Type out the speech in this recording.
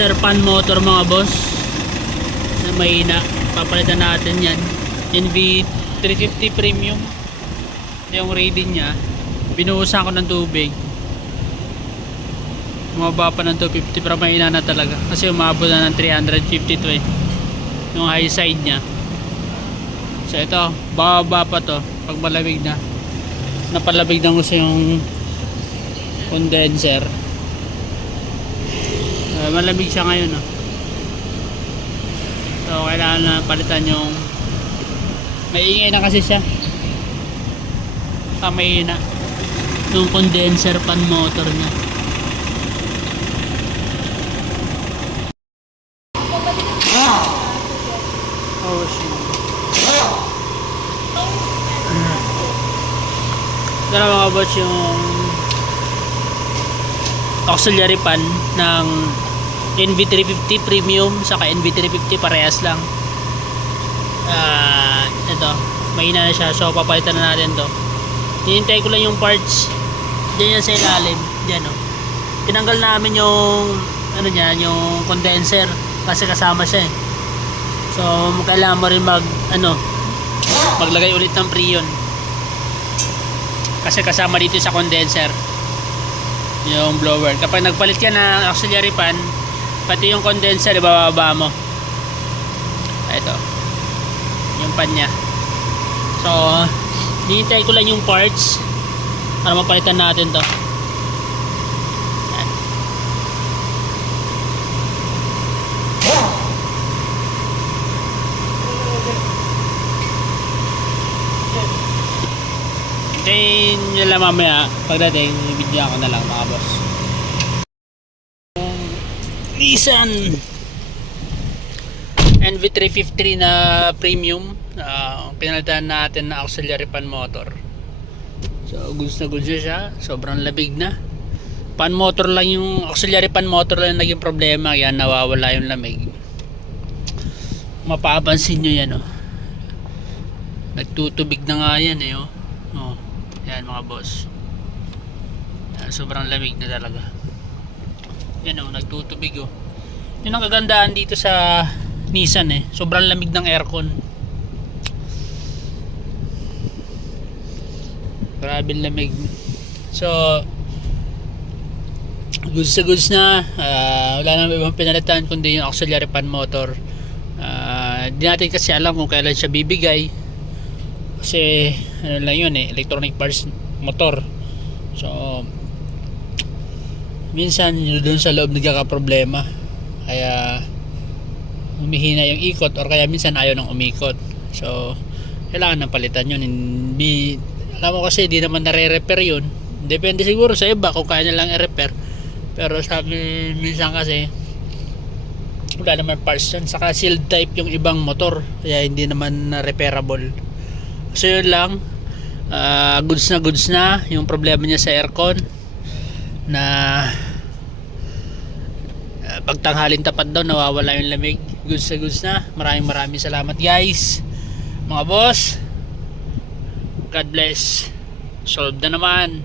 condenser fan motor mga boss na mahina. Papalitan natin yan. NV350 premium yung rating nya. Binuhusan ko ng tubig, bumaba pa ng 250 pero mahina na talaga kasi umabot na ng 350 to eh, yung high side nya. So ito, bababa pa to pag malamig na. Napalamig na gusto yung condenser. Malamig siya ngayon so kailangan na palitan yung, maingay na kasi siya, mahina yung condenser fan motor nya. Oh shit. Dalawa mga boss yung auxiliary fan ng NV350 premium saka NV350 parehas lang. Ito mahina na siya, so papalitan na natin to. Hinintay ko lang yung parts dyan yan sa ilalim dyan tinanggal namin yung ano dyan, yung condenser kasi kasama siya so kailangan mo rin maglagay ulit ng freon kasi kasama dito sa condenser yung blower. Kapag nagpalit ka ng auxiliary fan, pati yung condenser ibababa mo. Ito yung fan nya. So hinihintay ko lang yung parts para mapalitan natin to. Hintayin nyo lang mamaya pagdating, video ko na lang mga boss. Nissan NV350 na premium, pinalitan natin na auxiliary fan motor. So goods na goods na siya, sobrang labig na. Fan motor lang yung auxiliary fan motor lang naging problema, yan nawawala yung lamig. Mapapansin nyo yan nagtutubig na nga yan yan mga boss, yan, sobrang lamig na talaga yan nagtutubig yun ang kagandaan dito sa Nissan sobrang lamig ng aircon, grabe lamig. So goods na goods na, wala naman ibang pinalitan kundi yung auxiliary fan motor. Di natin kasi alam kung kailan siya bibigay kasi ano lang yun electronic parts motor, so minsan doon sa loob nagkakaproblema kaya humihina yung ikot or kaya minsan ayaw nang umikot, so kailangan ng palitan yun. Hindi, alam mo kasi di naman nare-repair yun, depende siguro sa iba kung kaya nilang i-repair, pero sabi minsan kasi wala naman parts yun, saka sealed type yung ibang motor kaya hindi naman na-repairable. So yun lang, goods na yung problema niya sa aircon na pagtanghalin tapat daw nawawala yung lamig. Goods na. Maraming salamat guys mga boss, God bless. Solved na naman.